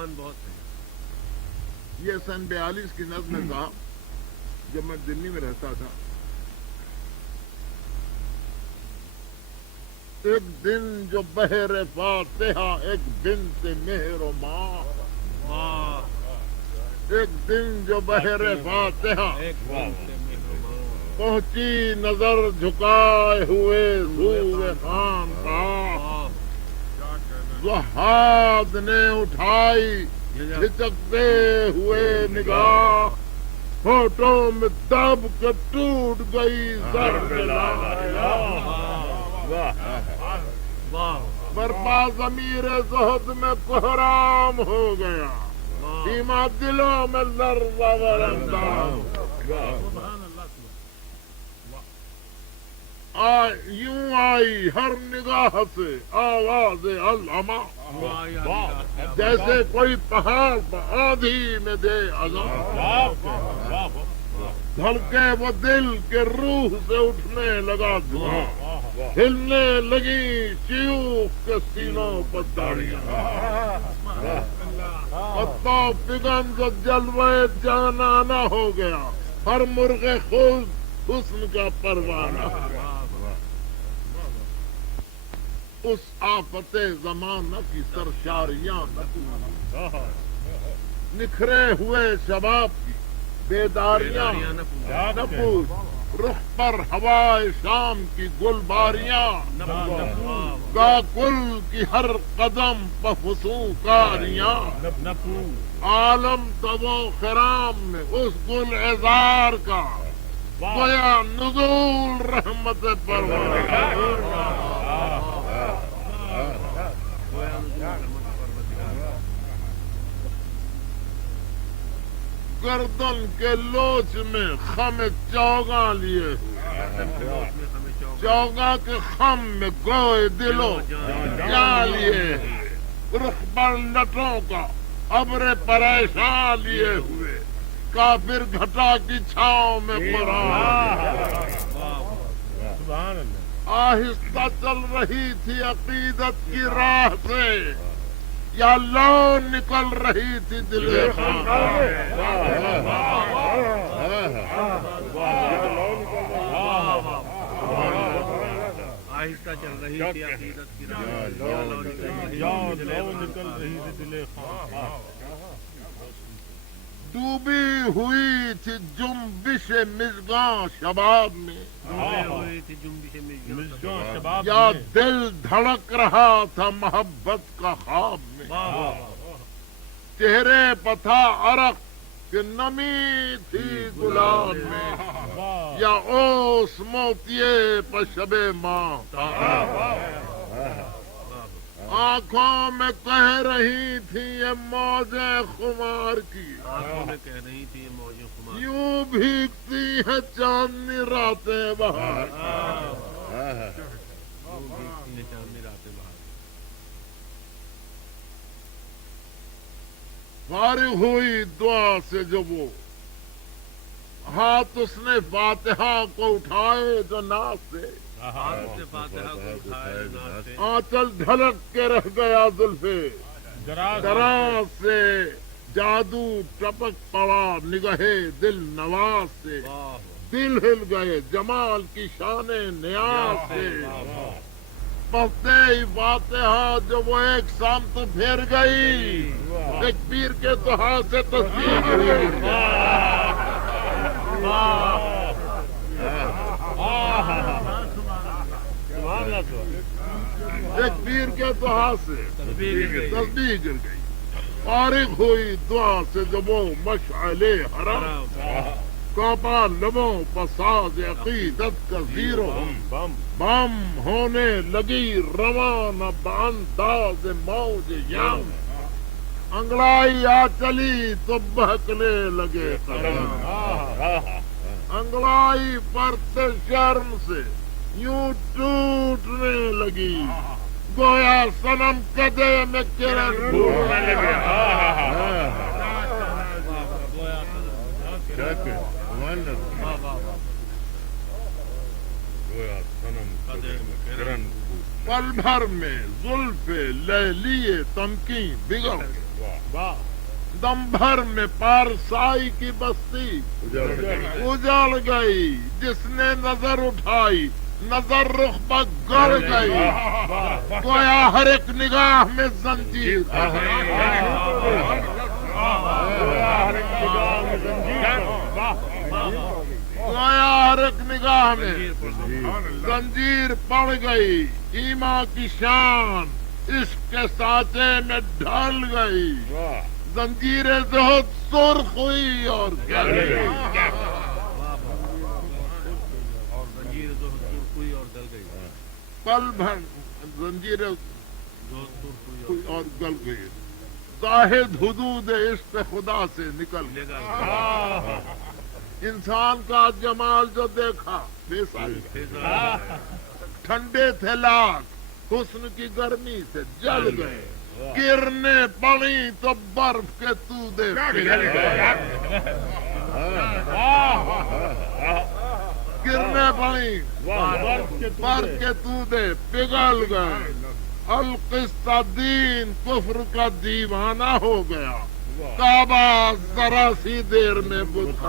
عنوان بہت ہے. یہ سن 42 کی نظم ہے صاحب، جب میں دلی میں رہتا تھا. ایک دن جو بحر فاتحہ ایک بنت مہر و ماں، ایک دن جو بحر فاتحہ پہنچی نظر جھکائے ہوئے زور خان کا، زہاد نے اٹھائی جھجکتے ہوئے نگاہ، ہوٹوں میں دب کے ٹوٹ گئی ضرب لا الہ. برپا ضمیر زہد میں کوہرام ہو گیا، ایما دلوں میں لرزہ ورندام. یوں آئی ہر نگاہ سے آواز علما، جیسے کوئی پہاڑ پر آندھی میں دے عذاب. دھڑکے وہ دل کے روح سے اٹھنے لگا دھواں، ہلنے لگی شیوخ کے سینوں پر داڑیاں. پتا فگن جو جلوے جانانہ ہو گیا، ہر مرغ خود حسن کا پروانہ. اس آفت زمانہ کی سرشاریاں نکھرے ہوئے شباب کی بیداریاں نہ پوچھ، رخ پر ہوائے شام کی گل باریاں، کا گل کی ہر قدم پہ فسوکاریاں. عالم تبو خرام میں اس گل عذار کا گویا نزول رحمت پروردگار. گردن کے لوچ میں خم چوگاں لیے ہوئے، چوگاں کے خم میں گوئے دلوں جا لیے، رخ پر نٹوں کا ابر پریشان لیے ہوئے، کافر گھٹا کی چھاؤں میں قرآن. آہستہ چل رہی تھی عقیدت کی راہ سے، یا لو نکل رہی تھی دل خان. آہستہ چل رہی تھی عقیدت کی راہ، نکل رہی تھی دل خان. ڈوبی ہوئی تھی جنبش مژگاں شباب میں، یا دل دھڑک رہا تھا محبت کا خواب میں. چہرے پہ تھا عرق کہ نمی تھی گلاب میں، یا اوس موتیے پہ شب ماہ. آنکھوں میں کہہ رہی تھی یہ موجیں خمار کی، یوں بھیگتی ہے چاندنی راتیں بہار. فارغ ہوئی دعا سے جب وہ ہاتھ اس نے فاتحہ کو اٹھائے جو ناز سے، آنچل ڈھلک کے رہ گیا زلفے دراز سے، جادو ٹپک پڑا نگہے دل نواز سے، دل ہل گئے جمال کی شان نیاز سے. پڑھتے ہی فاتحہ جب وہ ایک سمت پھر گئی، ایک پیر کے تو ہاتھ سے تصویر گر گئی. ایک پیر کے تو ہاتھ سے تصویر گر گئی. فارغ ہوئی دعا سے جب وہ مشعل حرام، کانپا لبوں پساز عقیدت کا زیرو بم ہونے لگی روانہ بانداز موج یم. انگڑائی آ چلی تو بہکنے لگے قدم، انگڑائی پرتے شرم سے یوں ٹوٹنے لگی، گویا صنم کدے میں کرن ڈھونڈنے لگے. پل بھر میں زلف لیلی تمکین بگڑ گئے، دم بھر میں پارسائی کی بستی اجڑ گئی، جس نے نظر اٹھائی نظر رخ پر گڑ گئی، گویا ہر ایک نگاہ میں زنجیر، گویا ہر ایک نگاہ میں زنجیر پڑ گئی، ایمان کی شان عشق کے سانچے میں ڈھل گئی، زنجیر زہد سرخ ہوئی اور گل گئی، پل بھر زنجیر اور گل گئی، زاہد حدود عشق خدا سے نکل گیا، انسان کا جمال جو دیکھا بے ساری، ٹھنڈے تھے لاکھ حسن کی گرمی سے جل گئے، گرنے پڑی تو برف کے تودے پگھل گئے، گرنے پڑی برف کے تودے پگھل گئے، القسط دین کفر کا دیوانہ ہو گیا، کعبہ ذرا سی دیر میں بت